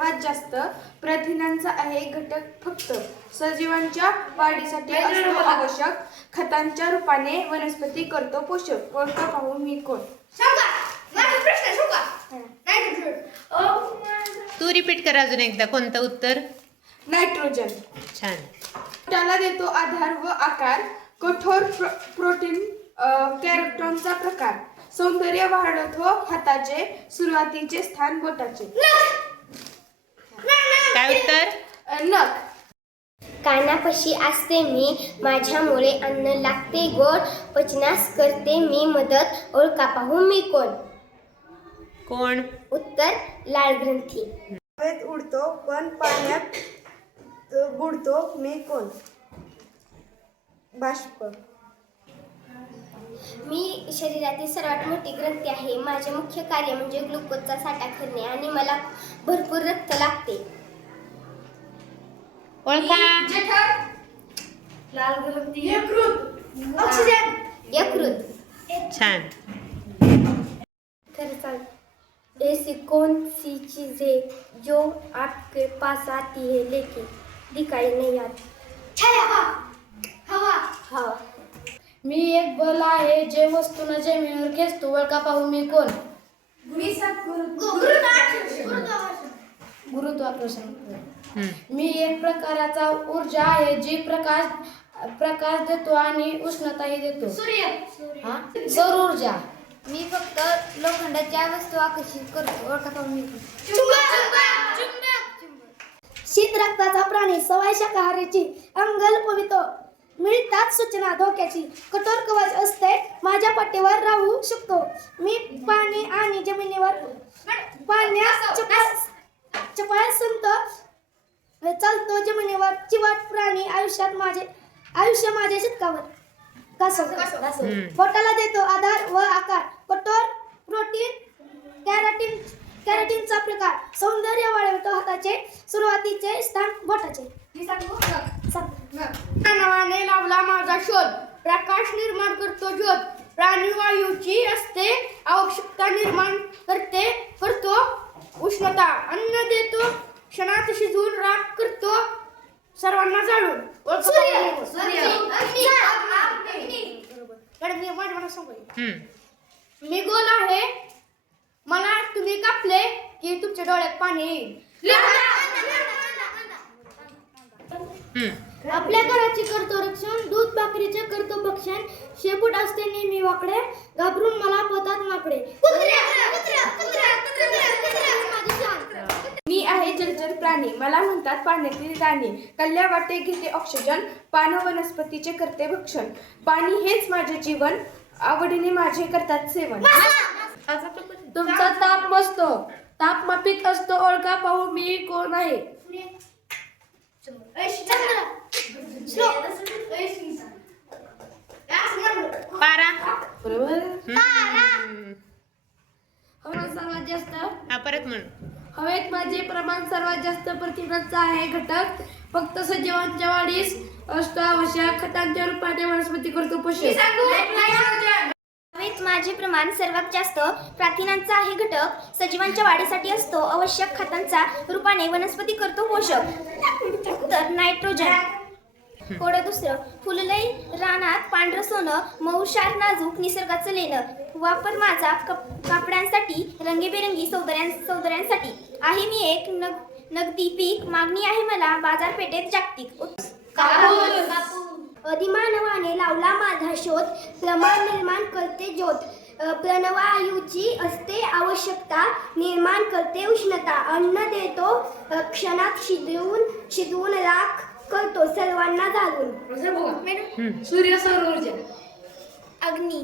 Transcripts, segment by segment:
सर्वात जास्त प्रथिनांचा आहे घटक फक्त सजीवांच्या वाढीसाठी असतो आवश्यक खतांच्या रूपाने वनस्पती करतो पोषक. ओळखा पाहू मी कोण? तू रिपीट कर अजून एकदा. कोणतं उत्तर? नायट्रोजन. छान. त्याला देतो आधार व आकार. कठोर प्रोटीन कॅरोटीनचा प्रकार. सौंदर्य वाढवतो हाताचे सुरुवातीचे स्थान बोटाचे. काय उत्तर? नख. कानापाशी असते मी माझ्यामुळे अन्न लागते गोड पचनास करते मी मदत. ओळखा पाहू मी कोण? कोण? उत्तर लाळ ग्रंथी. हवेत उडतो पण पाण्यात बुडतो मी कोण? बाष्प. मी शरीरातील सर्वात मोठी ग्रंथी आहे. माझे मुख्य कार्य म्हणजे ग्लुकोजचा साठा करणे आणि मला भरपूर रक्त लागते. ओळखा. लाल ग्रंथी. यकृत. छान. ऐसी कौन सी चीज है जो आपके पास आती है लेकिन दिखाई नहीं आती? हवा. मी एक बल आहे जे वस्तूंना जमिनीवर खेचतो. ओळखा पाहू मी कोण? गुरुत्वाकर्षण. मी एक प्रकारचा ऊर्जा आहे जी प्रकाश देतो आणि उष्णताही देतो. सौर ऊर्जा. मी फक्त लोखंडाच्या वस्तू आकर्षित करतो. ओळखा पाहू मी कोण? शीत रक्ताचा प्राणी सवाय शाकाहारीची अंगल पवितो. मिळतात सूचना धोक्याची कठोर कवच असते माझ्या पट्टीवर राहू शकतो मी. पाणी आणि जमिनीवर पाण्यात चपळ संत चालतो जमिनीवर. चिवट प्राणी आयुष्य माझ्या चितकावर. बोटाला देतो आधार व आकार. कठोर प्रोटीन कॅरोटीनचा प्रकार. सौंदर्य वाढवतो हाताचे सुरुवातीचे स्थान बोटाचे. नावाने लावला माझा शोध. प्रकाश निर्माण करतो ज्योत. प्राणवायूची असते आवश्यकता निर्माण करतो उष्णता. अन्न देतो क्षणात शिजवून राख करतो सर्वांना जाळून. मी गोल आहे मला तुम्ही कापले की तुमच्या डोळ्यात पाणी येईल. आपल्या घराची करतो रक्षण. दूध भाकरीचे करतो भक्षण. शेपूट असते नेहमी वाकडे घाबरून मला पोतात माकडे. मी आहे जलचर प्राणी मला म्हणतात पाण्यातील राणी. कल्ल्या वाटे घेते ऑक्सिजन. पान वनस्पतीचे करते भक्षण. पाणी हेच माझे जीवन आवडीने माझे करतात सेवन. तुमचा ताप बसतो ताप मापित असतो. ओळखा पाहू मी कोण आहे? पारा. हवेत सर्वात जास्त हा परत म्हण. हवेत माझे प्रमाण सर्वात जास्त प्रथिनांचा आहे घटक फक्त सजीवांच्या वाढीस असतो आवश्यक खतांच्या रूपाने वनस्पती करतो पोषक. हवेत माझे प्रमाण सर्वात जास्त प्रथिनांचा आहे घटक सजीवांच्या वाढीसाठी असतो आवश्यक खतांचा रूपाने वनस्पती करतो पोषक. उत्तर नायट्रोजन. पुढे दुसरं. फुललय रानात पांढरं सोनं मऊशार नाजूक निसर्गाचं लेणं. वापर माझा कापडांसाठी रंगीबेरंगी सौंदर्यांसाठी. आहे मी एक नगदी पीक. मागणी आहे मला बाजारपेठेत जागतिक. अधिमानवाने लावला माझा शोध. प्रमाण निर्माण करते ज्योत. प्राणवायूची असते आवश्यकता निर्माण करते उष्णता. अन्न देतो क्षणात शिजवून राख करतो सर्वांना जाळून. सूर्य सौर ऊर्जा. अग्नी.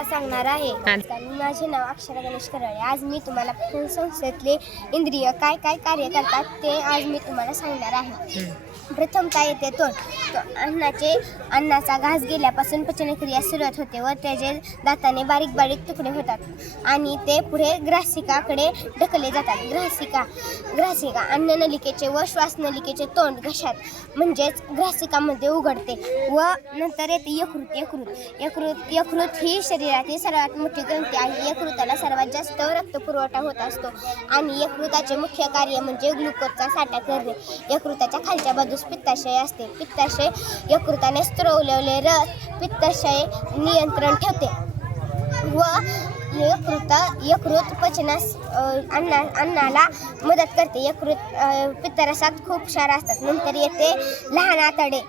तुम्हाला सांगणार आहे हा. माझे नाव अक्षरा गणेश कराळे. आज मी तुम्हाला पचन संस्थेतले इंद्रिय काय काय कार्य करतात ते आज मी तुम्हाला सांगणार आहे. प्रथमतः येते तोंड. अन्नाचा घास गेल्यापासून पचनक्रिया सुरुवात होते व त्याचे दाताने बारीक बारीक तुकडे होतात आणि ते पुढे ग्रासिकाकडे ढकलले जातात. ग्रासिका अन्ननलिकेचे व श्वासनलिकेचे तोंड घशात म्हणजेच ग्रासिकामध्ये उघडते व नंतर येते यकृत ही शरीरातील सर्वात मोठी ग्रंथी आहे. यकृताला सर्वात जास्त रक्तपुरवठा होत असतो आणि यकृताचे मुख्य कार्य म्हणजे ग्लुकोजचा साठा करणे. यकृताच्या खालच्या बाजूस पित्ताशय असते. पित्ताशय यकृताने स्त्रवलेले रस पित्ताशय नियंत्रण ठेवते व यकृत पचनास अन्नाला मदत करते. पित्तरसात खूप क्षार असतात. नंतर येते लहान आतडे.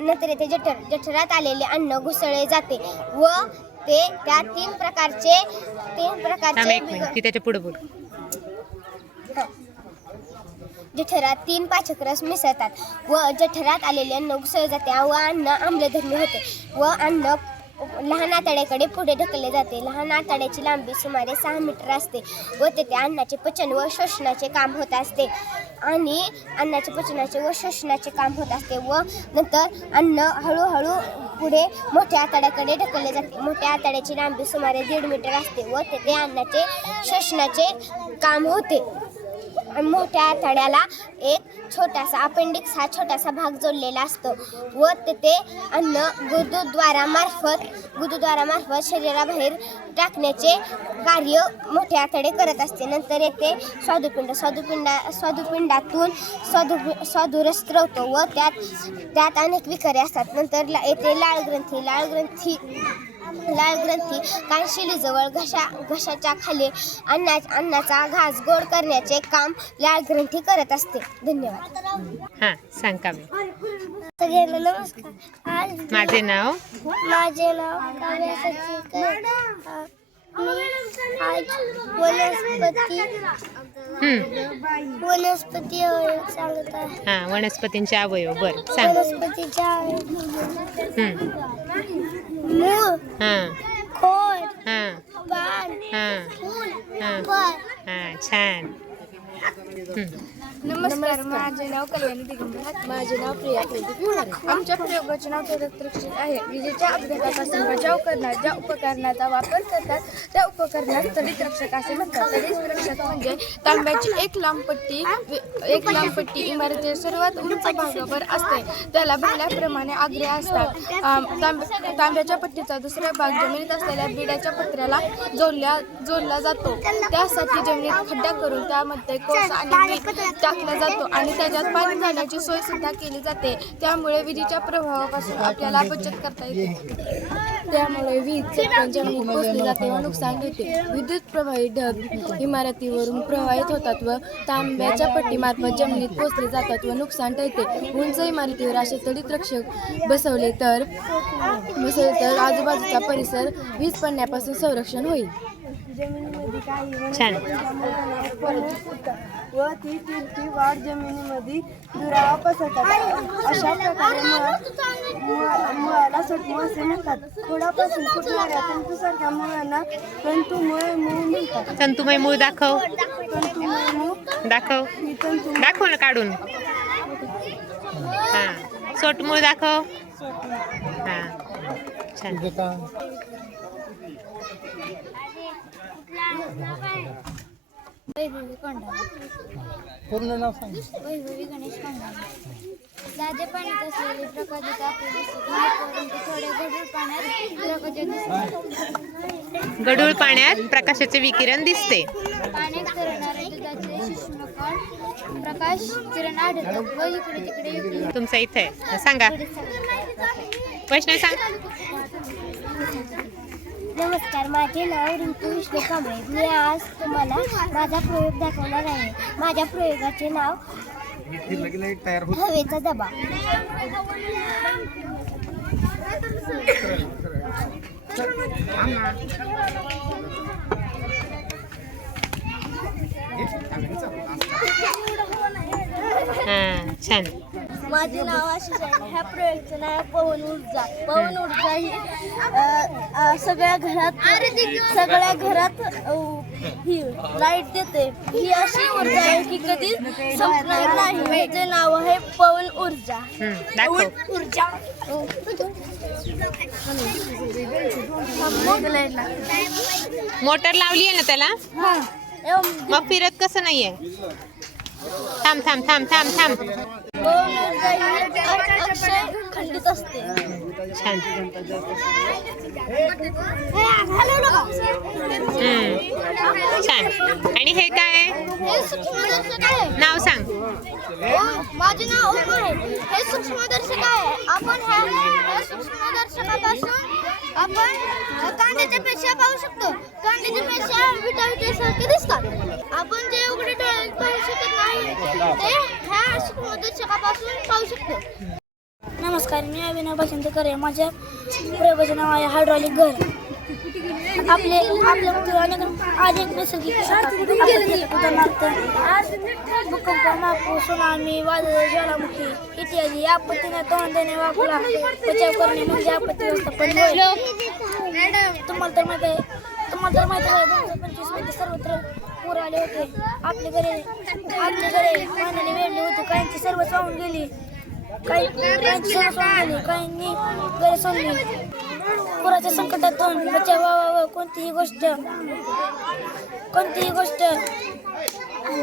नंतर येते जठरात आलेले अन्न घुसळले जाते व ते त्या तीन प्रकारचे ती त्याच्या पुढे बोल. जठरात 3 पाचक रस मिसळतात व जठरात आलेले अन्न घुसळले जाते व अन्न आम्लधर्मी होते व अन्न लहान आतड्याकडे पुढे ढकलले जाते. लहान आतड्याची लांबी सुमारे 6 मीटर असते व तेथे अन्नाचे पचन व शोषणाचे काम होत असते व नंतर अन्न हळूहळू पुढे मोठ्या आतड्याकडे ढकलले जाते. मोठ्या आतड्याची लांबी सुमारे 1.5 मीटर असते व तेथे अन्नाचे शोषणाचे काम होते. मोठ्या आतड्याला एक छोटासा अपेंडिक्स हा छोटासा भाग जोडलेला असतो व तेथे अन्न गुदद्वारामार्फत शरीराबाहेर टाकण्याचे कार्य मोठे आतडे करत असते. नंतर येते स्वादुपिंडातून स्वादुरस स्त्रवतो व त्यात अनेक विकारे असतात. नंतर येते लाळ ग्रंथी कानशिलीजवळ घशाच्या खाली अन्नाचा घास गोड करण्याचे काम लाळ ग्रंथी करत असते. धन्यवाद. हा सांग का मी. सगळ्यांना नमस्कार. माझे नाव काव्या सचिकर. मी आज वनस्पती अवयव सांगत आहे. हा वनस्पतींचे अवयव. बर सांग. वनस्पतीच्या मूळ, हा खोड, हा पान, हा फूल, हा फळ. हा छान. नमस्कार. माझे नाव कल्याणी दिगंबर. माझे नाव प्रिया प्रदीप. आमच्या प्रयोगाचे नाव तडितरक्षक आहे. विजेच्या अपघातापासून बचाव करणार ज्या उपकरणाचा वापर करतात त्या उपकरणास तडितरक्षक असे म्हणतात. तडितरक्षक म्हणजे तांब्याची एक लांब पट्टी इमारतीच्या सर्वात उंच भागावर असते. त्याला भाल्याप्रमाणे आग्रे असतात. तांब्याच्या पट्टीचा दुसरा भाग जमिनीत असलेल्या बिड्याच्या पत्र्याला जोडला जातो. त्यासाठी जमिनीत खड्डा करून त्यामध्ये कोळसा आणि मीठ टाकला जातो आणि त्याच्यात पाणी जाण्याची सोय सुद्धा केली जाते. त्यामुळे विजेच्या प्रभावापासून आपल्याला बचत करता येते. त्यामुळे वीज चटकन जमिनीत पोचली जाते व नुकसान होते. विद्युत प्रवाही ढग इमारतीवरून प्रवाहित होतात व तांब्याच्या पट्टीमार्फत जमिनीत पोचले जातात व नुकसान टळते. उंच इमारतीवर असे तडितरक्षक बसवले तर आजूबाजूचा परिसर वीज पडण्यापासून संरक्षण होईल. जमिनीमध्ये काही छान. व ती फिरती वाढ जमिनीमध्ये दुरावा पसरतात. अशा प्रकारे मुळाला सटू असे म्हणतात. खोडापासून फुटणाऱ्या तंतूसारख्या मुळांना तंतुमय मूळ म्हणतात. तंतुमय मूळ दाखव. तंतुमय मूळ दाखव ना काढून. हा सोटमूळ दाखव. हा छान. वैभवी कोंडाळे. पूर्ण नाव सांग. वैभवी गणेश कोंडाळे. साधे पाण्यात असलेले प्रकाशित आपले दिसत नाही परंतु थोड्या गढूळ पाण्यात प्रकाशित दिसते. गढूळ पाण्यात प्रकाशाचे विकिरण दिसते. पाण्यात तरणारे दुधाचे सूक्ष्मकण प्रकाश किरण आढळतात व इकडे तिकडे तुमचा इथे आहे. सांगा वैष्णव सांग. नमस्कार. माझे नाव रिंकू विष्णू कांबळे. मी आज तुम्हाला माझा प्रयोग दाखवणार आहे. माझ्या प्रयोगाचे नाव हवेचा डबा. हा छान. माझे नाव आशिष आहे. ह्या प्रयोगाचं नाव आहे पवन ऊर्जा. पवन ऊर्जा ही सगळ्या घरात ही लाईट देते. ही अशी ऊर्जा आहे की कधी संपणार नाही. याचे नाव आहे पवन ऊर्जा. दाखव. मोटर लावली आहे ना त्याला? मग फिरत कसं नाहीये? थांब थांब थांब थांब थांब. पवन ऊर्जा ही अक्षय खंडित असते. छान. छान. आणि हे काय नाव सांग? माझे नाव ओम आहे. हे सूक्ष्मदर्शक आहे. आपण ह्या सूक्ष्मदर्शकापासून आपण कांद्याच्या पेशा पाहू शकतो. कांद्याच्या पेशा विटासारखे दिसतात. आपण जे उघडे डोळे पाहू शकत नाही ते ह्या सूक्ष्मदर्शकापासून पाहू शकतो. नमस्कार, मी अभिनव भाषांतर आहे. माझ्या प्रयोगाचे नाव आहे हायड्रॉलिक घर. आपल्या अनेक नैसर्गिक उदाहरणार्थ भूकंप, मापू, सुनामी, वादळ, ज्वालामुखी इत्यादी या आपत्तीने तोंड देणे वा बचाव करणे म्हणजे आपत्ती व्यवस्थापन होय. तुम्हाला तर माहिती आहे 2025 मध्ये सर्वत्र पूर आले होते. आपले घरे पाण्याने वेढले होते. काहींची सर्वच वाहून गेली. काहींची सर्वच वाहून गेली. काहींनी घरे सोडली. पुराच्या संकटातून बचाव कोणतीही गोष्ट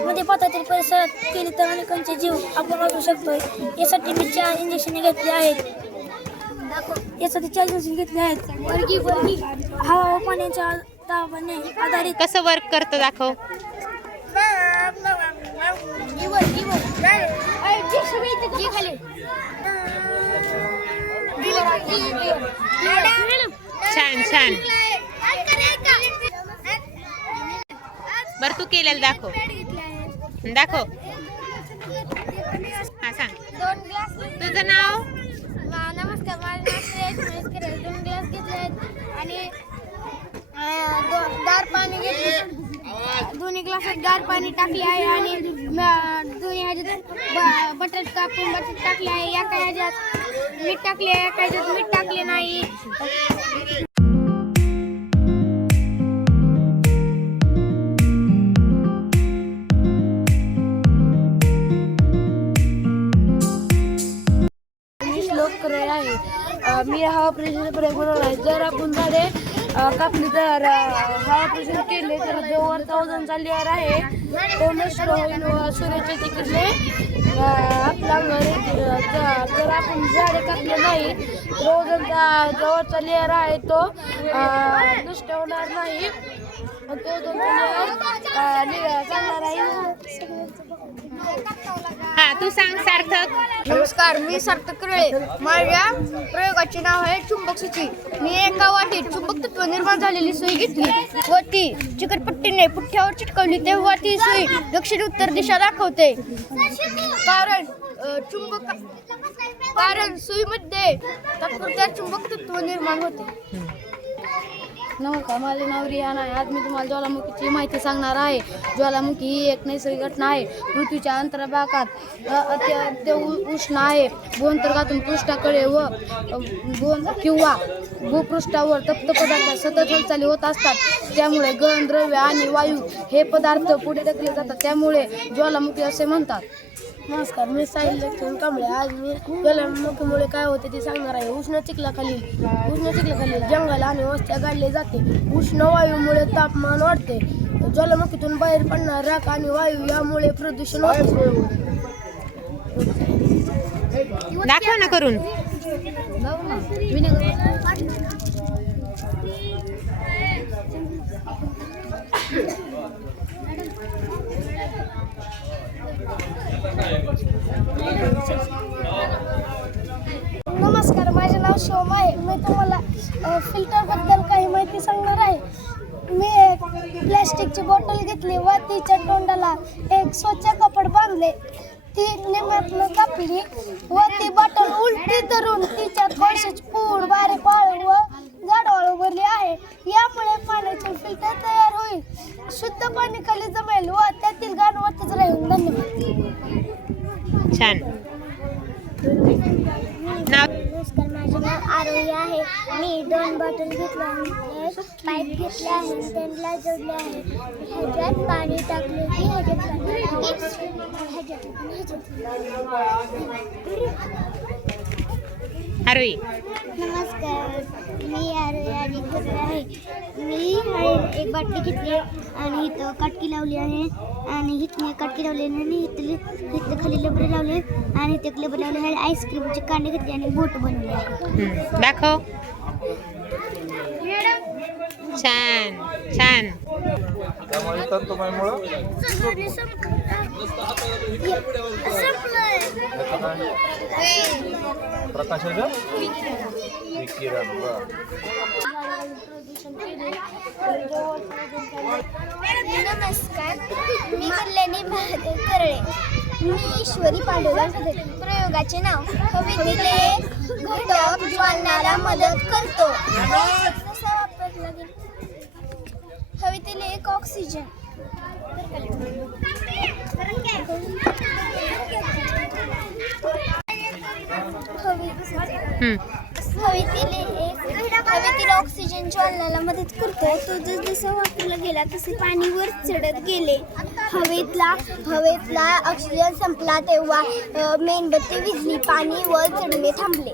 मध्ये पात्रातील परिसरात केली तर अनेकांचे जीव आपण वाचवू शकतो. यासाठी मी 4 इंजेक्शन घेतले आहेत. हवा व पाण्याच्या दाबाने आधारित. कसं वर्क करतं दाखव. छान छान. बर तू केलेलं दाखव. दाखव. हा सांग. तुझं नाव? नमस्कार, माझं नाव श्रेयस महेशकर आहे. 2 ग्लास घेतले आहेत आणि गार पाणी घेतले. दोन्ही ग्लासात गार पाणी टाकले आहे आणि दोन्ही ह्याच्यात बटाट कापून बटाट टाकले आहे. एका ह्याच्यात मीठ टाकले, एका ह्याच्यात मीठ टाकले नाही. मी हवा प्रदूषण प्रयोग बनवला आहे. जर आपण झाडे कापली तर हवा प्रदूषण केले तर जो वरचा ओझोनचा लेअर आहे तो नष्ट होईल व सूर्याच्या किरणे आपल्या अंगावर येतील. जर आपण झाडे कापले नाही तर ओझोनचा जो वरचा लेअर आहे तो नष्ट होणार नाही. तो ओझोनचा लेअर चांगला राहील. हा तू सांग सार्थक. नमस्कार, मी सार्थक कळे. माझ्या प्रयोगाचे नाव आहे चुंबक सूची. मी एका वाटीत चुंबक तत्व निर्माण झालेली सुई घेतली व ती चिकटपट्टीने पुठ्ठ्यावर चिटकवली. तेव्हा ती सुई दक्षिण उत्तर दिशा दाखवते. कारण सुईमध्ये तात्पुरत्या चुंबक तत्व निर्माण होते. नमस्कार, माझे नाव रियान आहे. आज मी तुम्हाला ज्वालामुखीची माहिती सांगणार आहे. ज्वालामुखी ही एक नैसर्गिक घटना आहे. पृथ्वीच्या अंतर्भागात अत्यंत उष्ण आहे. भूअंतर्गातून पृष्ठाकडे व किंवा भूपृष्ठावर तप्त पदार्थ सतत हालचाली होत असतात. त्यामुळे गहन द्रव्य आणि वायू हे पदार्थ पुढे ढकलले जातात. त्यामुळे ज्वालामुखी असे म्हणतात. नमस्कार, मी साहिल लक्ष्मण कांबळे. आज मी ज्वालामुखीमुळे काय होते ते सांगणार आहे. उष्ण चिखलाखाली जंगल आणि वस्त्या गाडले जाते. उष्ण वायूमुळे तापमान वाढते. ज्वालामुखीतून बाहेर पडणारा राख आणि वायू यामुळे प्रदूषण होते. दाखव ना करून. नमस्कार, माझे नाव शिवम आहे. मी तुम्हाला फिल्टरबद्दल काही माहिती सांगणार आहे. मी एक प्लॅस्टिकची बॉटल घेतली व तिच्या तोंडाला एक स्वच्छ कपड बांधले. ती निम्यातनं कापली व ती बॉटल उलटी धरून तिच्यात कोळशाची पूड, बारीक वाळू व जाड वाळू भरली आहे. यामुळे पाण्याचे फिल्टर तयार होईल. शुद्ध पाणी खाली जमेल व त्यातील घाण वरतीच राहील. धन्यवाद. छान. नाव नमस्कार, माझे नाव आरोही आहे. मी 2 बॉटल घेतल्या आहेत, पाईप घेतले आहे, त्यांना जोडले आहे. ह्याच्यात पाणी टाकले की आरोही. नमस्कार, मी आरोही आणि करत आहे. मी एक बाटली घेतली आणि इथं काटकी लावली आहे आणि इथं काटकी लावली आणि इथं खाली लबरे लावले आणि इथे लबरे लावले आहे. आईस्क्रीमचे कांडे घेतले आणि बोट बनवले आहे. दाखव. छान छान. त्यामुळे तंतुमयमुळं प्रकाशाचं विकिरण. नमस्कार, मी कल्याणी महादेव करळे. मी ईश्वरी पांडुरंग. प्रयोगाचे नाव हवेतील घटक ज्वलनाला मदत करतो. जसा वापरला गेला हवेतील एक ऑक्सिजन हवेतील ऑक्सिजन ज्वलनाला मदत करतो. तो जसा वापरला गेला तसे पाणी वर चढत गेले. हवेतला ऑक्सिजन संपला तेव्हा मेणबत्ती विझली. पाणी वर चढणे थांबले.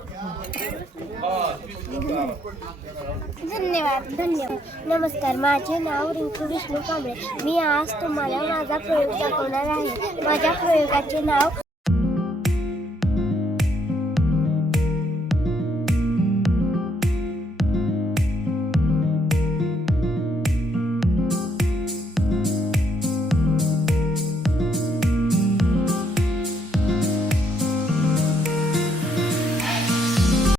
धन्यवाद. नमस्कार, माझे नाव रिंकू विष्णू कांबळे. मी आज तुम्हाला माझा प्रयोग दाखवणार आहे. माझ्या प्रयोगाचे नाव